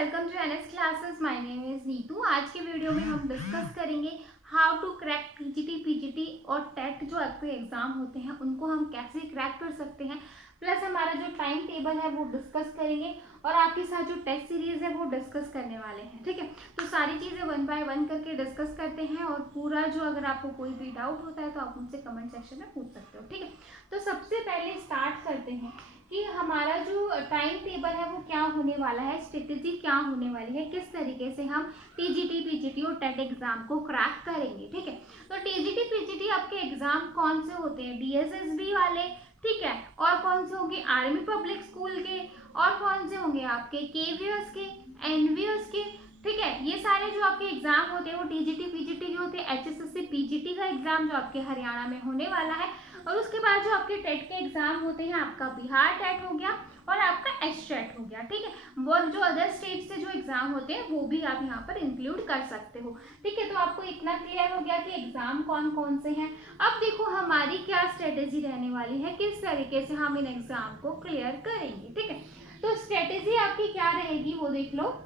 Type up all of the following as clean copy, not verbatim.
Welcome to NS classes. My name is Neetu. आज के video में हम डिस्कस करेंगे हाउ टू क्रैक पीजीटी और टेट जो आपके एग्जाम होते हैं उनको हम कैसे क्रैक कर सकते हैं। प्लस हमारा जो टाइम टेबल है वो डिस्कस करेंगे और आपके साथ जो टेस्ट सीरीज है वो डिस्कस करने वाले हैं। ठीक है, तो सारी चीज़ें वन बाय वन करके डिस्कस करते हैं और पूरा जो अगर आपको कोई भी डाउट होता है तो आप मुझसे कमेंट सेक्शन में पूछ सकते हो। ठीक है, तो सबसे पहले स्टार्ट करते हैं कि हमारा जो टाइम टेबल है वो क्या होने वाला है, स्ट्रेटेजी क्या होने वाली है, किस तरीके से हम टीजीटी पीजीटी और टेट एग्जाम को क्रैक करेंगे। ठीक है, तो टीजीटी पीजीटी आपके एग्जाम कौन से होते हैं? डीएसएसबी वाले, ठीक है, और कौन से होंगे? आर्मी पब्लिक स्कूल के, और कौन से होंगे आपके केवीएस के, एनवीएस के। ठीक है, ये सारे जो आपके एग्जाम होते हैं वो टीजीटी पीजीटी के होते हैं। एचएसएससी पीजीटी का एग्जाम जो आपके हरियाणा में होने वाला है, और उसके बाद जो आपके टेट के एग्जाम होते हैं, आपका बिहार टेट हो गया और आपका एच टेट हो गया। ठीक है, वो जो अदर स्टेट से जो एग्जाम होते हैं वो भी आप यहाँ पर इंक्लूड कर सकते हो। ठीक है, तो आपको इतना क्लियर हो गया कि एग्जाम कौन कौन से हैं। अब देखो हमारी क्या स्ट्रेटेजी रहने वाली है, किस तरीके से हम इन एग्जाम को क्लियर करेंगे। ठीक है, तो स्ट्रेटेजी आपकी क्या रहेगी वो देख लो।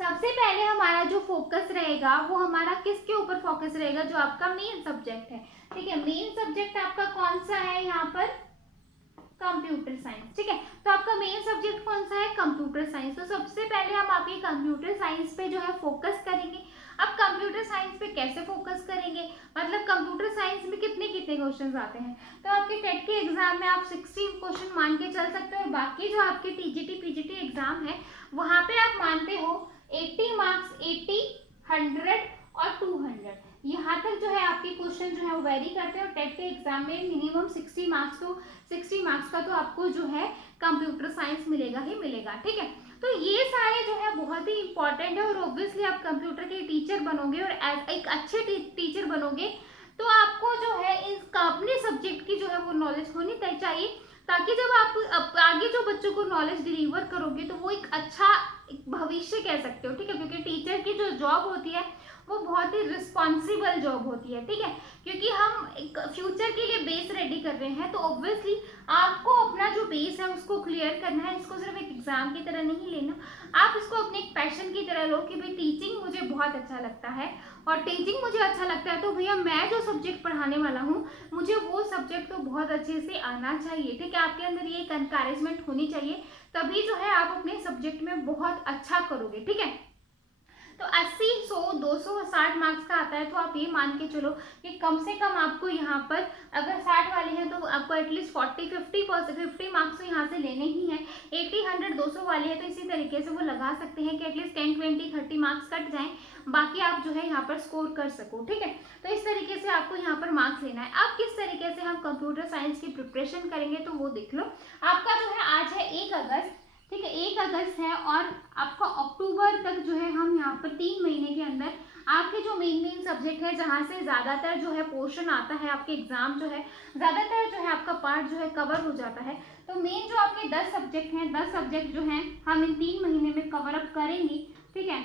सबसे पहले हमारा जो फोकस रहेगा वो हमारा किसके ऊपर फोकस रहेगा? जो आपका मेन सब्जेक्ट है। ठीक है, मेन सब्जेक्ट आपका कौन सा है यहाँ पर? Computer science. ठीक है, तो आपका मेन सब्जेक्ट कौन सा है? Computer science. तो सबसे पहले हम आपके कंप्यूटर साइंस पे जो है फोकस करेंगे। अब कंप्यूटर साइंस पे कैसे फोकस करेंगे, मतलब कंप्यूटर साइंस में कितने कितने क्वेश्चन आते हैं? तो आपके टेट के एग्जाम में आप 60 क्वेश्चन मान के चल सकते हो, और बाकी जो आपके टीजीटी पीजीटी एग्जाम है वहां पे आप मानते हो 80 मार्क्स, 80, 100 और 200, यहाँ तक जो है आपके क्वेश्चन जो है वो वेरी करते हैं। और टेट के एग्जाम में मिनिमम 60 मार्क्स, तो 60 मार्क्स का तो आपको जो है कंप्यूटर साइंस मिलेगा ही मिलेगा। ठीक है, तो ये सारे जो है बहुत ही इंपॉर्टेंट है, और ऑब्वियसली आप कंप्यूटर के टीचर बनोगे और एक अच्छे टीचर बनोगे तो आपको जो है इस अपने सब्जेक्ट की जो है वो नॉलेज होनी चाहिए, ताकि जब आप आगे जो बच्चों को नॉलेज डिलीवर करोगे तो वो एक अच्छा भविष्य कह सकते हो। ठीक है, क्योंकि टीचर की जो जॉब होती है वो बहुत ही रिस्पॉन्सिबल जॉब होती है। ठीक है, क्योंकि हम एक फ्यूचर के लिए बेस रेडी कर रहे हैं, तो ऑब्वियसली आपको अपना जो बेस है उसको क्लियर करना है। इसको सिर्फ एक एग्जाम की तरह नहीं लेना, आप इसको अपने एक पैशन की तरह लो कि भाई टीचिंग मुझे बहुत अच्छा लगता है, और टीचिंग मुझे अच्छा लगता है तो भैया मैं जो सब्जेक्ट पढ़ाने वाला हूँ मुझे वो सब्जेक्ट तो बहुत अच्छे से आना चाहिए। ठीक है, आपके अंदर ये एक एनकरेजमेंट होनी चाहिए, तभी जो है आप अपने सब्जेक्ट में बहुत अच्छा करोगे। ठीक है, तो 80, 100, 200, 60 मार्क्स का आता है, तो आप ये मान के चलो कि कम से कम आपको यहाँ पर अगर 60 वाले हैं तो आपको एटलीस्ट 50 मार्क्स तो यहाँ से लेने ही हैं। 80, 100, 200 वाले हैं तो इसी तरीके से वो लगा सकते हैं कि एटलीस्ट 10, 20, 30 मार्क्स कट जाएं, बाकी आप जो है यहाँ पर स्कोर कर सको। ठीक है, तो इस तरीके से आपको यहाँ पर मार्क्स लेना है। अब किस तरीके से हम कंप्यूटर साइंस की प्रिपरेशन करेंगे तो वो देख लो। आपका जो है आज है 1 अगस्त, ठीक है, 1 अगस्त है, और आपका अक्टूबर तक जो है हम यहाँ पर 3 महीने के अंदर आपके जो मेन सब्जेक्ट है जहाँ से ज़्यादातर जो है पोर्शन आता है, आपके एग्जाम जो है ज़्यादातर जो है आपका पार्ट जो है कवर हो जाता है। तो मेन जो आपके 10 सब्जेक्ट हैं, 10 सब्जेक्ट जो हैं हम इन 3 महीने में कवर अप करेंगे। ठीक है,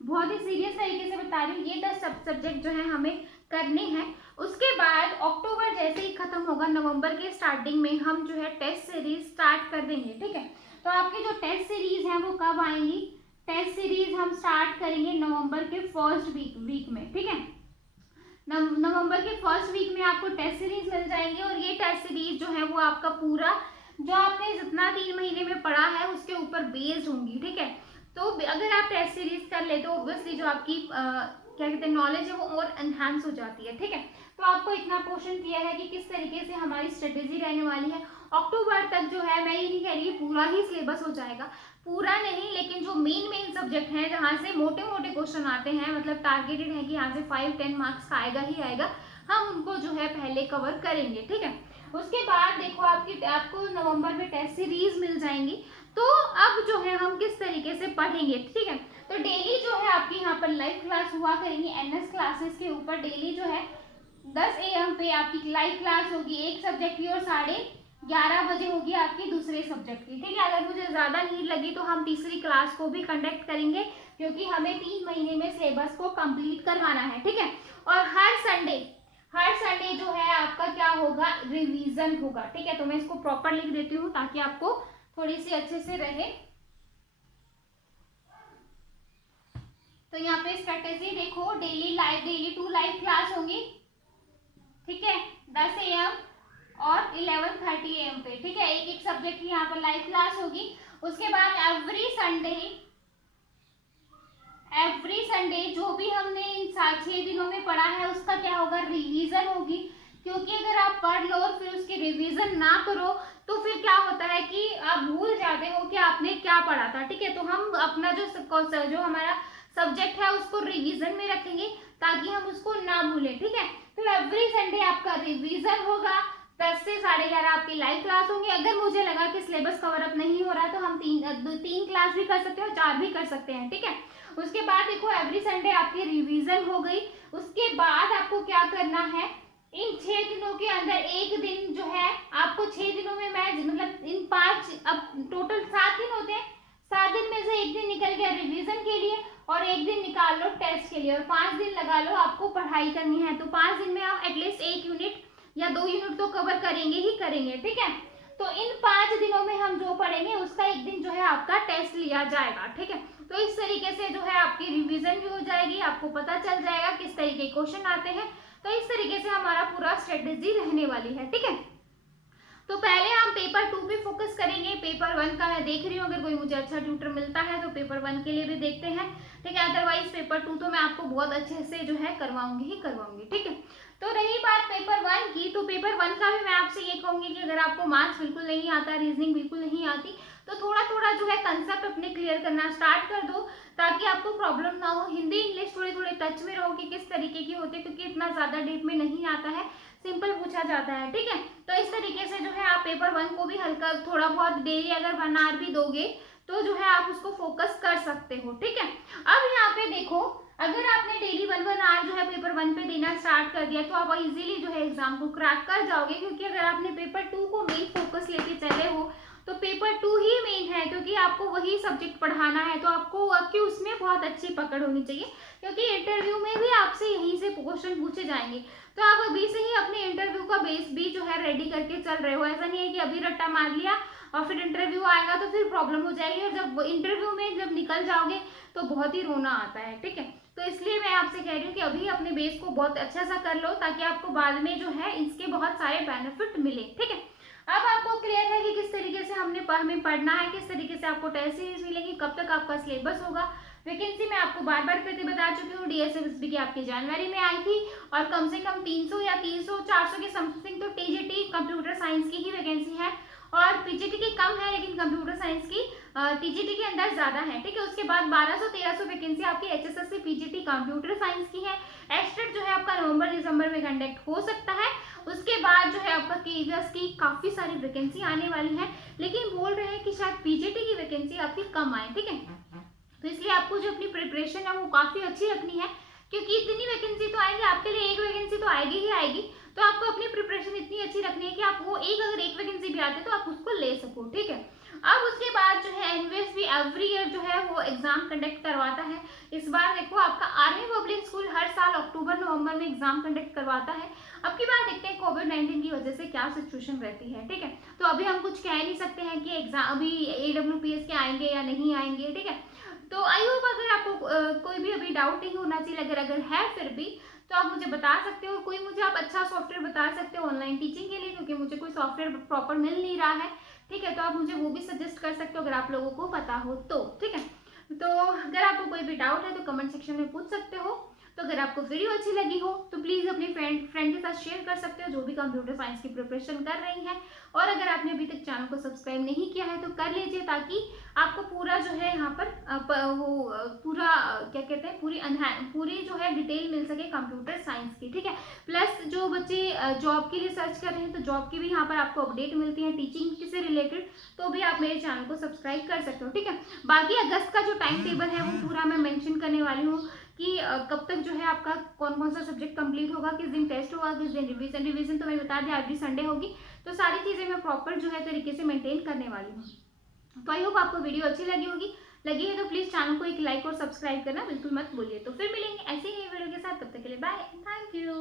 बहुत ही सीरियस तरीके से बता रही हूँ, ये 10 सब्जेक्ट जो है हमें करने हैं। उसके बाद अक्टूबर जैसे ही खत्म होगा, नवंबर के स्टार्टिंग में हम जो है टेस्ट सीरीज स्टार्ट कर देंगे। ठीक है, तो आपकी जो टेस्ट सीरीज है वो कब आएंगी? टेस्ट सीरीज हम स्टार्ट करेंगे नवंबर के फर्स्ट वीक में। ठीक है, नवंबर के फर्स्ट वीक में आपको टेस्ट सीरीज मिल जाएंगे, और ये टेस्ट सीरीज जो है वो आपका पूरा जो आपने जितना 3 महीने में पढ़ा है उसके ऊपर बेस्ड होंगी। ठीक है, तो अगर आप टेस्ट सीरीज कर ले तो ऑब्वियसली जो आपकी क्या कहते हैं नॉलेज है वो और एनहांस हो जाती है। ठीक है, तो आपको इतना क्वेश्चन किया है कि किस तरीके से हमारी स्ट्रेटेजी रहने वाली है। अक्टूबर तक जो है मैं ये नहीं कह रही पूरा ही सिलेबस हो जाएगा, पूरा नहीं, लेकिन जो मेन सब्जेक्ट हैं जहाँ से मोटे मोटे क्वेश्चन आते हैं, मतलब टारगेटेड है कि यहाँ से 5-10 मार्क्स का आएगा ही आएगा, हम उनको जो है पहले कवर करेंगे। ठीक है, उसके बाद देखो आपको नवंबर में टेस्ट सीरीज मिल जाएंगी। तो अब जो है हम किस तरीके से पढ़ेंगे। ठीक है, तो डेली जो है आपकी यहाँ पर लाइव क्लास हुआ करेंगी एनएस क्लासेस के ऊपर। डेली जो है 10 AM पे आपकी लाइव क्लास होगी एक सब्जेक्ट की, और 11:30 बजे होगी आपकी दूसरे सब्जेक्ट की। ठीक है, अगर मुझे ज़्यादा नीड लगी तो हम तीसरी क्लास को भी कंडक्ट करेंगे, क्योंकि हमें 3 महीने में सिलेबस को कंप्लीट करवाना है। ठीक है, और हर संडे जो है आपका क्या होगा? रिवीजन होगा। ठीक है, तो मैं इसको प्रॉपर लिख देती हूँ ताकि आपको थोड़ी सी अच्छे से रहे। तो यहाँ पे स्ट्रेटेजी देखो, डेली 2 लाइव क्लास होंगी, ठीक है, 10 AM और 11:30 AM पे, ठीक है, एक एक सब्जेक्ट की यहाँ पर लाइव क्लास होगी। उसके बाद एवरी संडे जो भी हमने इन 6 दिनों में पढ़ा है उसका क्या होगा, रिवीजन होगी। क्योंकि अगर आप पढ़ लो और फिर उसकी रिवीजन ना करो तो फिर क्या होता है कि आप भूल जाते हो कि आपने क्या पढ़ा था, ठीक है। तो हम अपना जो हमारा सब्जेक्ट है उसको रिवीजन में रखेंगे ताकि हम उसको ना भूलें, ठीक है। तो एवरी संडे आपका रिवीजन होगा, 10 से 11:30 आपकी लाइव क्लास होंगी। अगर मुझे लगा कि सिलेबस कवर अप नहीं हो रहा तो हम 3 क्लास भी कर सकते हैं और 4 भी कर सकते हैं, ठीक है। उसके बाद देखो एवरी संडे आपकी रिवीजन हो गई। उसके बाद आपको क्या करना है, इन 6 दिनों के अंदर एक दिन जो है आपको 6 दिनों में मैं मतलब इन 5, अब टोटल 7 दिन होते हैं, 7 दिन में से एक दिन निकल गया रिवीजन के लिए और एक दिन निकाल लो टेस्ट के लिए और 5 दिन लगा लो आपको पढ़ाई करनी है। तो 5 दिन में आप एटलीस्ट 1 यूनिट या 2 यूनिट तो कवर करेंगे ही करेंगे, ठीक है। तो इन 5 दिनों में हम जो पढ़ेंगे उसका एक दिन जो है आपका टेस्ट लिया जाएगा, ठीक है। तो इस तरीके से जो है आपकी रिवीजन भी हो जाएगी, आपको पता चल जाएगा किस तरीके के क्वेश्चन आते हैं। तो इस तरीके से हमारा पूरा स्ट्रेटेजी रहने वाली है, ठीक है। तो पहले हम पेपर 2 पे फोकस करेंगे। पेपर 1 का मैं देख रही हूँ, अगर कोई मुझे अच्छा ट्यूटर मिलता है तो पेपर 1 के लिए भी देखते हैं, ठीक है। अदरवाइज पेपर 2 तो मैं आपको बहुत अच्छे से जो है करवाऊंगी, ठीक है। तो रही बात पेपर 1 की, तो पेपर 1 का भी मैं आपसे ये कहूंगी कि अगर आपको मैथ्स बिल्कुल नहीं आता, रीजनिंग बिल्कुल नहीं आती, तो थोड़ा थोड़ा जो है कंसेप्ट अपने क्लियर करना स्टार्ट कर दो ताकि आपको प्रॉब्लम ना हो। हिंदी इंग्लिश थोड़े थोड़े टच में रहो कि किस तरीके की होती है, क्योंकि इतना ज्यादा डीप में नहीं आता है, सिंपल पूछा जाता है, ठीक है। तो इस तरीके से जो है आप पेपर 1 को भी हल्का थोड़ा बहुत डेली अगर 1 आवर भी दोगे तो जो है आप उसको फोकस कर सकते हो, ठीक है। अब यहाँ पे देखो, अगर आपने डेली 1 आवर जो है पेपर 1 पे देना स्टार्ट कर दिया तो आप इजीली जो है एग्जाम को क्रैक कर जाओगे। क्योंकि अगर आपने पेपर 2 को मेन फोकस लेके चले हो तो पेपर 2 ही मेन है, क्योंकि आपको वही सब्जेक्ट पढ़ाना है, तो आपको आपकी उसमें बहुत अच्छी पकड़ होनी चाहिए। क्योंकि इंटरव्यू में भी आपसे यहीं से क्वेश्चन पूछे जाएंगे, तो आप अभी से ही अपने इंटरव्यू का बेस भी जो है रेडी करके चल रहे हो। ऐसा नहीं है कि अभी रट्टा मार लिया और फिर इंटरव्यू आएगा तो फिर प्रॉब्लम हो जाएगी, और जब इंटरव्यू में जब निकल जाओगे तो बहुत ही रोना आता है, ठीक है। तो इसलिए मैं आपसे कह रही हूँ कि अभी अपने बेस को बहुत अच्छा सा कर लो ताकि आपको बाद में जो है इसके बहुत सारे बेनिफिट मिले, ठीक है। अब आपको क्लियर है कि किस तरीके से हमें पढ़ना है, किस तरीके से आपको टेस्ट सीरीज मिलेगी, कब तक आपका सिलेबस होगा। वैकेंसी मैं आपको बार बार करके बता चुकी हूँ, DSSB की आपकी जनवरी में आई थी और कम से कम 300 या 300-400 के समथिंग तो TGT कंप्यूटर साइंस की ही वैकेंसी है, और PGT की कम है लेकिन कंप्यूटर साइंस की TGT के अंदर ज्यादा है, ठीक है। उसके बाद 1200-1300 वैकेंसी आपकी HSSC PGT कंप्यूटर साइंस की है। एक्सटेट जो है आपका नवंबर-दिसंबर में कंडक्ट हो सकता है। उसके बाद जो है आपका KVS की काफी सारी वैकेंसी आने वाली है, लेकिन बोल रहे हैं कि शायद PGT की वैकेंसी आपकी कम आए, ठीक है। तो इसलिए आपको जो अपनी प्रिपरेशन है वो काफी अच्छी रखनी है, क्योंकि इतनी वैकेंसी तो आएगी, आपके लिए एक वैकेंसी तो आएगी ही आएगी। तो आपको अपनी प्रिपरेशन इतनी अच्छी रखनी है कि आप वो अगर एक वैकेंसी भी आती है तो आप उसको ले सको, ठीक है। अब उसके बाद जो है एनवीएस भी एवरी ईयर जो है वो एग्जाम कंडक्ट करवाता है। इस बार देखो आपका आर्मी पब्लिक स्कूल हर साल अक्टूबर-नवंबर में एग्जाम कंडक्ट करवाता है। अब की बार देखते हैं कोविड-19 की वजह से क्या सिचुएशन रहती है, ठीक है। तो अभी हम कुछ कह नहीं सकते हैं कि एग्जाम अभी AWPS के आएंगे या नहीं आएंगे, ठीक है। तो आई होप अगर आपको कोई भी अभी डाउट नहीं होना चाहिए, अगर है फिर भी तो आप मुझे बता सकते हो। कोई मुझे आप अच्छा सॉफ्टवेयर बता सकते हो ऑनलाइन टीचिंग के लिए, क्योंकि मुझे कोई सॉफ्टवेयर प्रॉपर मिल नहीं रहा है, ठीक है। तो आप मुझे वो भी सजेस्ट कर सकते हो अगर आप लोगों को पता हो तो, ठीक है। तो अगर आपको कोई भी डाउट है तो कमेंट सेक्शन में पूछ सकते हो। तो अगर आपको वीडियो अच्छी लगी हो तो प्लीज़ अपने फ्रेंड के साथ शेयर कर सकते हो जो भी कंप्यूटर साइंस की प्रिपरेशन कर रही हैं। और अगर आपने अभी तक चैनल को सब्सक्राइब नहीं किया है तो कर लीजिए, ताकि आपको पूरा जो है यहाँ पर पूरा क्या कहते हैं पूरी जो है डिटेल मिल सके कंप्यूटर साइंस की, ठीक है। प्लस जो बच्चे जॉब के लिए सर्च कर रहे हैं तो जॉब की भी यहाँ पर आपको अपडेट मिलती है टीचिंग से रिलेटेड, तो भी आप मेरे चैनल को सब्सक्राइब कर सकते हो, ठीक है। बाकी अगस्त का जो टाइम टेबल है वो पूरा मैं मेंशन करने वाली हूँ कि कब तक जो है आपका कौन कौन सा सब्जेक्ट कंप्लीट होगा, किस दिन टेस्ट होगा, किस दिन रिवीजन तो मैं बता दिया एवरी संडे होगी। तो सारी चीज़ें मैं प्रॉपर जो है तरीके से मेंटेन करने वाली हूँ। तो आई होप आपको वीडियो अच्छी लगी है तो प्लीज़ चैनल को एक लाइक और सब्सक्राइब करना बिल्कुल मत भूलिए। तो फिर मिलेंगे ऐसे ही वीडियो के साथ, तब तक के लिए बाय, थैंक यू।